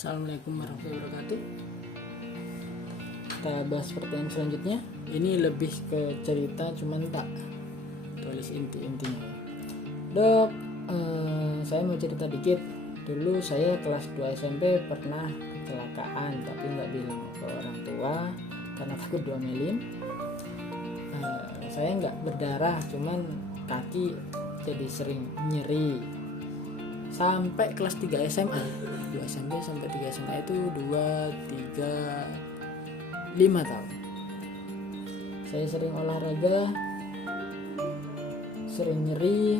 Assalamualaikum warahmatullahi wabarakatuh. Kita bahas pertanyaan selanjutnya. Ini lebih ke cerita, cuman tak tulis inti-intinya. Dok, saya mau cerita dikit. Dulu saya kelas 2 SMP pernah kecelakaan, tapi nggak bilang ke orang tua karena takut diomelin. Saya nggak berdarah, cuman kaki jadi sering nyeri. Sampai kelas 3 SMA, 2 SMP sampai 3 SMA itu 2, 3, 5 tahun. Saya sering olahraga, sering nyeri,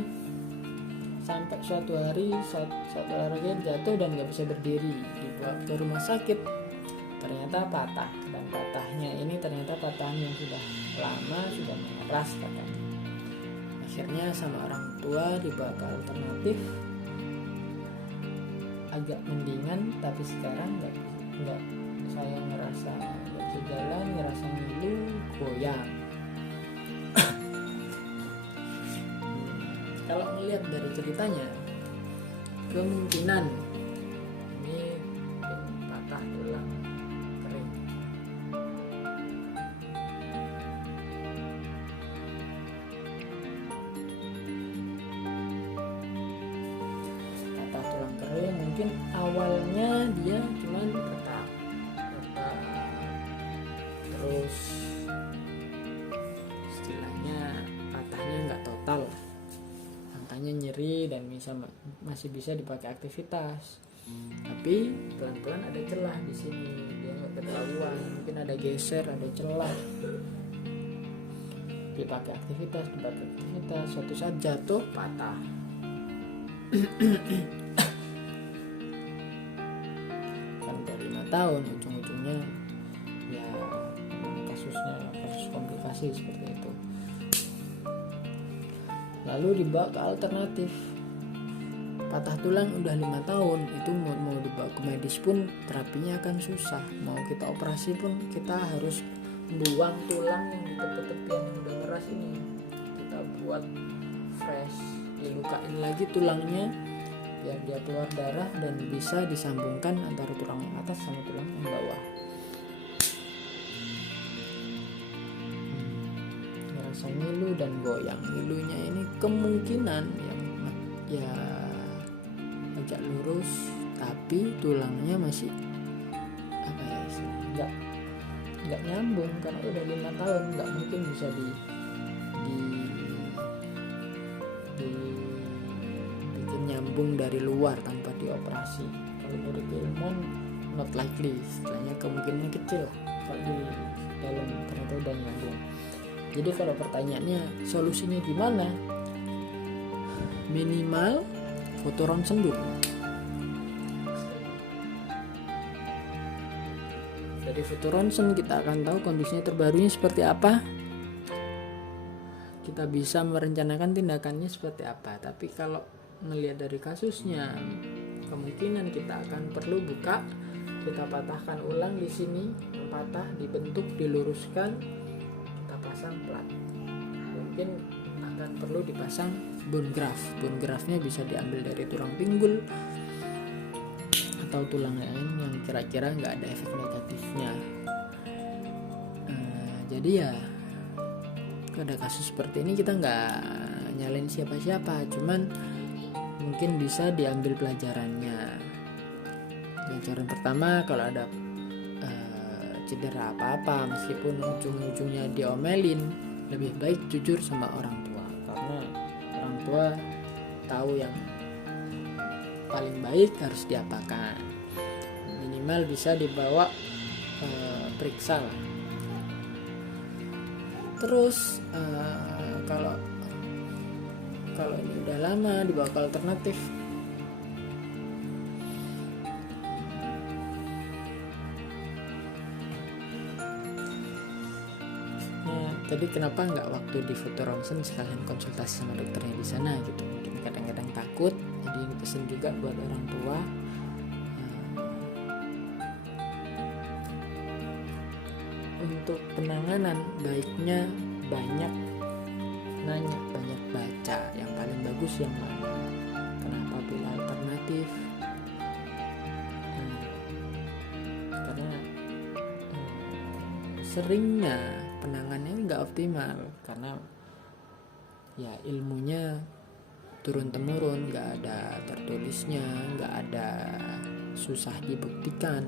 sampai suatu hari saat olahraga jatuh dan gak bisa berdiri, dibawa ke rumah sakit. Ternyata patah, dan patahnya ini ternyata patahan yang sudah lama, sudah mengeras katanya. Akhirnya sama orang tua dibawa ke alternatif, agak mendingan, tapi sekarang nggak saya ngerasa nggak bisa jalan, ngerasa ngilu, goyang. Kalau melihat dari ceritanya, kemungkinan ini patah tulang kering. Patah tulang kering mungkin awalnya dia cuman retak, terus istilahnya patahnya nggak total, angkanya nyeri dan masih bisa dipakai aktivitas, tapi pelan-pelan ada celah di sini, dia nggak ketahuan, mungkin ada geser, ada celah, dipakai aktivitas, suatu saat jatuh patah. Kan udah 5 tahun, ujung-ujungnya ya kasus komplikasi seperti itu. Lalu dibawa ke alternatif, patah tulang udah 5 tahun, itu mau dibawa ke medis pun terapinya akan susah. Mau kita operasi pun kita harus buang tulang yang di tepi-tepian yang udah ngeras ini, kita buat fresh, dilukain lagi tulangnya biar dia keluar darah dan bisa disambungkan antara tulang yang atas sama tulang yang bawah. Ngerasa ngilu dan goyang. Ngilunya ini kemungkinan yang ya agak lurus, tapi tulangnya masih apa ya, nggak nyambung karena udah 5 tahun, nggak mungkin bisa bikin nyambung dari luar tanpa dioperasi. Kalau dari keilmuan not likely, istilahnya kemungkinan kecil kalau di dalam ternyata udah nyambung. Jadi kalau pertanyaannya solusinya gimana? Minimal foto ronsen dulu. Dari foto ronsen kita akan tahu kondisinya terbarunya seperti apa. Kita bisa merencanakan tindakannya seperti apa. Tapi kalau melihat dari kasusnya, kemungkinan kita akan perlu buka, kita patahkan ulang di sini, patah, dibentuk, diluruskan, kita pasang plat. Mungkin akan perlu dipasang bone graft. Bone graftnya bisa diambil dari tulang pinggul atau tulang lain yang kira-kira nggak ada efek negatifnya. Jadi ya ada kasus seperti ini kita nggak nyalain siapa-siapa, cuman mungkin bisa diambil pelajarannya. Pelajaran pertama, kalau ada cedera apa-apa, meskipun ujung-ujungnya diomelin, lebih baik jujur sama orang tua, karena orang tua tahu yang paling baik harus diapakan. Minimal bisa dibawa periksa lah. Terus kalau ini udah lama dibawa ke alternatif, jadi kenapa nggak waktu di foto ronsen sekalian konsultasi sama dokternya di sana gitu. Mungkin kadang-kadang takut, jadi pesan juga buat orang tua, untuk penanganan baiknya banyak nanya, banyak baca, yang paling bagus yang mana, kenapa pilih alternatif, seringnya penanganannya nggak optimal karena ya ilmunya turun temurun, nggak ada tertulisnya, nggak ada, susah dibuktikan,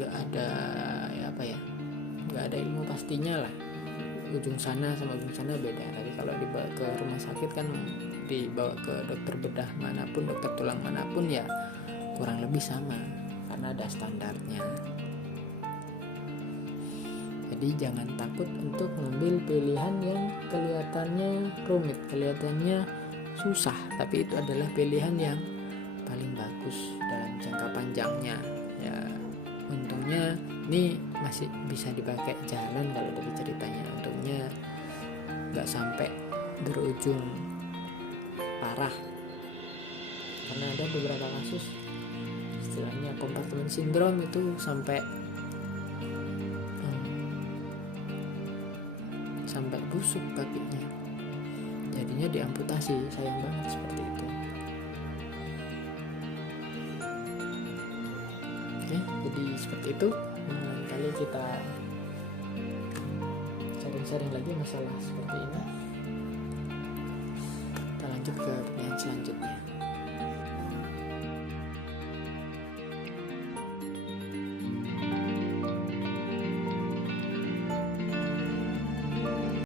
nggak ada nggak ada ilmu pastinya lah. Ujung sana sama ujung sana beda. Tapi kalau dibawa ke rumah sakit kan, dibawa ke dokter bedah manapun, dokter tulang manapun ya kurang lebih sama karena ada standarnya. Jadi jangan takut untuk mengambil pilihan yang kelihatannya rumit, kelihatannya susah, tapi itu adalah pilihan yang paling bagus dalam jangka panjangnya. Ya untungnya ini masih bisa dipakai jalan kalau dari ceritanya. Untungnya nggak sampai berujung parah, karena ada beberapa kasus istilahnya compartment syndrome itu sampai busuk kakinya, jadinya diamputasi. Sayang banget seperti itu. Oke, jadi seperti itu. Lain kali kita sharing-sharing lagi masalah seperti ini. Kita lanjut ke pertanyaan selanjutnya.